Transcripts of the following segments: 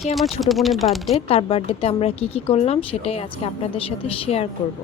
আজকে আমার ছোট বোনের বার্থডে। তার বার্থডেতে আমরা কি করলাম সেটাই আজকে আপনাদের সাথে শেয়ার করব।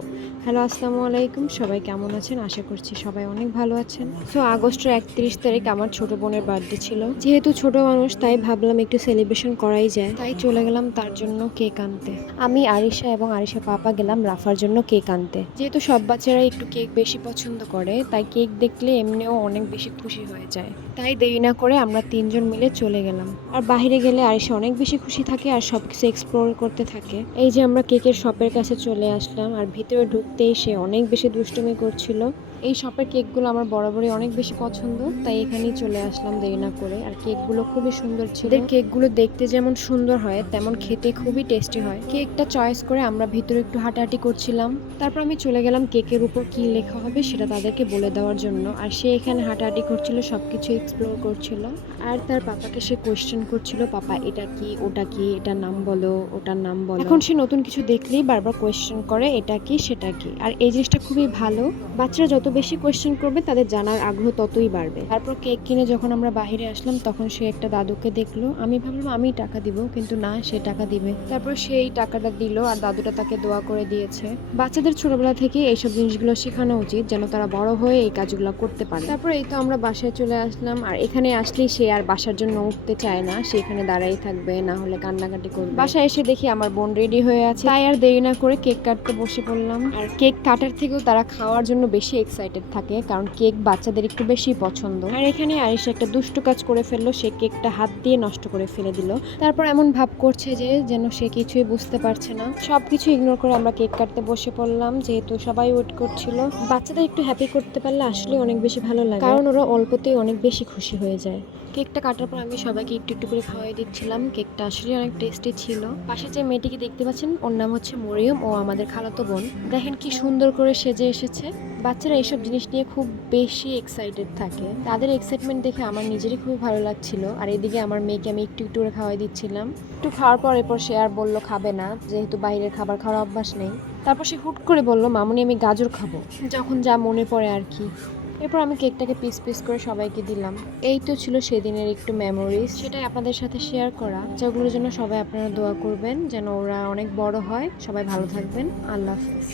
হ্যালো, আসসালামু আলাইকুম। সবাই কেমন আছেন? আশা করছি সবাই অনেক ভালো আছেন। সো আগস্টের 31 তারিখ আমার ছোট বোনের বার্থডে ছিল। যেহেতু ছোট মানুষ তাই ভাবলাম একটু সেলিব্রেশন করাই যায়, তাই চলে গেলাম তার জন্য কেক আনতে। আমি, আরিশা এবং আরিশা পাপা গেলাম রাফার জন্য কেক আনতে। যেহেতু সব বাচ্চারা একটু কেক বেশি পছন্দ করে, তাই কেক দেখলে এমনিও অনেক বেশি খুশি হয়ে যায়। তাই দেরি না করে আমরা তিনজন মিলে চলে গেলাম। আর বাইরে গেলে আরিশা অনেক বেশি খুশি থাকে আর সবকিছু এক্সপ্লোর করতে থাকে। এই যে আমরা কেকের শপের কাছে চলে আসলাম, আর ভিতরে ঢুকতেই সে অনেক বেশি দুষ্টুমি করছিল। এই শপের কেকগুলো আমার বরাবরই অনেক বেশি পছন্দ, তাই এখানেই চলে আসলাম দেরি না করে। আর কেকগুলো খুবই সুন্দর ছিল। এদের কেকগুলো দেখতে যেমন সুন্দর হয় তেমন খেতে খুবই টেস্টি হয়। কেকটা চয়েস করে আমরা ভিতরে একটু হাঁটাহাঁটি করছিলাম। তারপর আমি চলে গেলাম কেকের উপর কি লেখা হবে সেটা তাদেরকে বলে দেওয়ার জন্য। আর সে এখানে হাঁটাহাঁটি করছিল, সবকিছু এক্সপ্লোর করছিল। আর তার পাপাকে সে কোয়েশ্চেন করছিল, পাপা এটা কি, ওটা কি, এটার নাম বলো, ওটার নাম বলো। এখন সে নতুন কিছু দেখলেই বারবার কোয়েশ্চেন করে এটা কি সেটা কি। আর এই জিনিসটা খুবই ভালো। বাচ্চারা যত বেশি কোয়েশ্চেন করবে তাদের জানার আগ্রহ ততই বাড়বে। তারপর কেক কিনে যখন আমরা বাইরে আসলাম তখন সে একটা দাদুকে দেখলো। আমি ভাবলাম আমি টাকা দিব, কিন্তু না, সে টাকা দিবে। তারপর সেই টাকাটা দিল আর দাদুটা তাকে দোয়া করে দিয়েছে। বাচ্চাদের ছোটবেলা থেকে এইসব জিনিসগুলো শেখানো উচিত, যেন তারা বড় হয়ে এই কাজগুলো করতে পারে। তারপর এই তো আমরা বাসায় চলে আসলাম। আর এখানে আসলেই সে আর বাসার জন্য উঠতে চায় না, সে এখানে দাঁড়াই থাকবে, না হলে কান্নাকাটি করবে। বাসায় এসে দেখি আমার বোন রেডি হয়ে আছে, তাই আর দেরি না করে কেক কাটতে বসে পড়লাম। আর কেক কাটার থেকেও তারা খাওয়ার জন্য বেশি এক্সাইটেড থাকে, কারণ কেক বাচ্চাদের একটু বেশি পছন্দ। আর এখানে আরিশা একটা দুষ্টু কাজ করে ফেললো, সে কেকটা হাত দিয়ে নষ্ট করে ফেলে দিল। তারপর এমন ভাব করছে যে যেন সে কিছুই বুঝতে পারছে না। সবকিছু ইগনোর করে আমরা কেক কাটতে বসে পড়লাম, যেহেতু সবাই ওয়েট করছিল। বাচ্চাদের একটু হ্যাপি করতে পারলে আসলে অনেক বেশি ভালো লাগে, কারণ ওরা অল্পতেই অনেক বেশি খুশি হয়ে যায়। কেকটা কাটার পর আমি সবাইকে একটু একটু করে খাওয়াই দিচ্ছিলাম। কেকটা আসলে অনেক টেস্টি ছিল। পাশে যে মেয়েটিকে দেখতে পাচ্ছেন, ওর নাম হচ্ছে মরিয়ম, ও আমাদের খালাতো বোন। দেখেন কি সুন্দর করে সেজে এসেছে। বাচ্চারা এইসব জিনিস নিয়ে খুব বেশি এক্সাইটেড থাকে, তাদের এক্সাইটমেন্ট দেখে আমার নিজেরই খুব ভালো লাগছিল। আর এদিকে আমার মেয়েকে আমি একটু একটু করে খাওয়াই দিচ্ছিলাম। একটু খাওয়ার পর এরপর সে আর বললো খাবে না, যেহেতু বাইরের খাবার খাওয়ার অভ্যাস নেই। তারপর সে হুট করে বললো, মামুনি আমি গাজর খাবো, যখন যা মনে পড়ে আর কি। এরপর আমি কেকটাকে পিস পিস করে সবাইকে দিলাম। এই তো ছিল সেদিনের একটু মেমোরিজ, সেটাই আপনাদের সাথে শেয়ার করা। যেগুলোর জন্য সবাই আপনারা দোয়া করবেন যেন ওরা অনেক বড় হয়। সবাই ভালো থাকবেন। আল্লাহ হাফেজ।